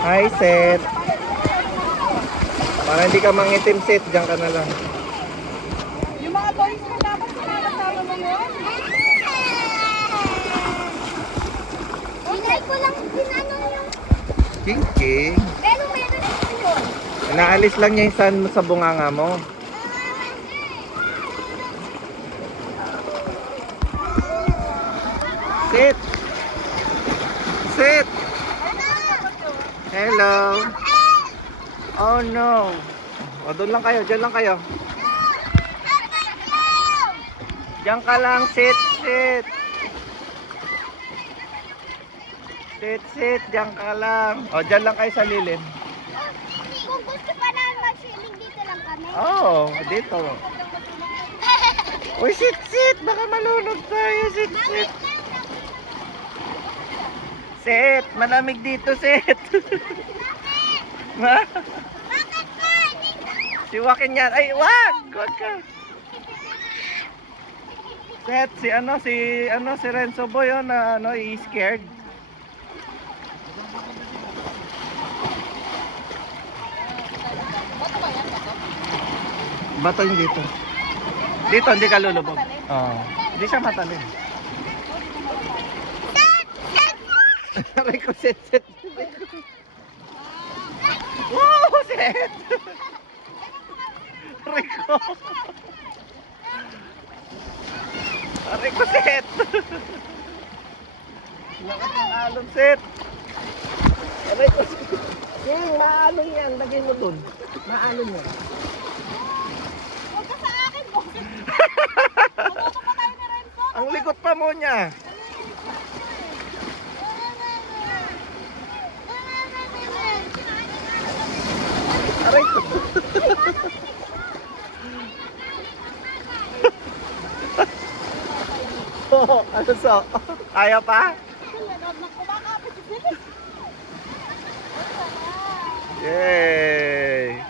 Hi, Seth. Para hindi ka mangitim, Seth. Diyan ka na lang. Yung mga toys mo dapat sinasama mo yun. Hinay ko lang sinano yung... King. Pero meron ito yun. Inaalis lang niya yung sand mo sa bunganga mo. Sit. Sit. Hello. Oh no. O, doon lang kayo. Diyan lang kayo. Diyan ka lang. Sit. Sit. Diyan ka lang. O, diyan lang kayo sa lilim. Kung gusto pa namin mag-swimming, dito lang kami. Oh, dito. Uy, sit. Baka malunod tayo. Sit. Sit. Malamig dito, sit. Ha? Bakit pa? Siwakin yan. Ay, wag! Wag ka. Set, si Renzo Boy, oh, na i-scared. Bato yung dito. Dito, hindi ka lulubog. Oo. Hindi siya matalim. Aray ko, set. Wow, set! Aray ko. Aray ko, set! Lakas ng alon, set! Aray ko, set! Maalon yan. Lagay mo dun. Maalon yan. Huwag ka sa akin, boss. Matuto pa tayo ni Renzo. Ang likot pa mo niya. Aray ko. Oh, ano so? Ayaw pa? Kumakapit si Phyllis. Yay!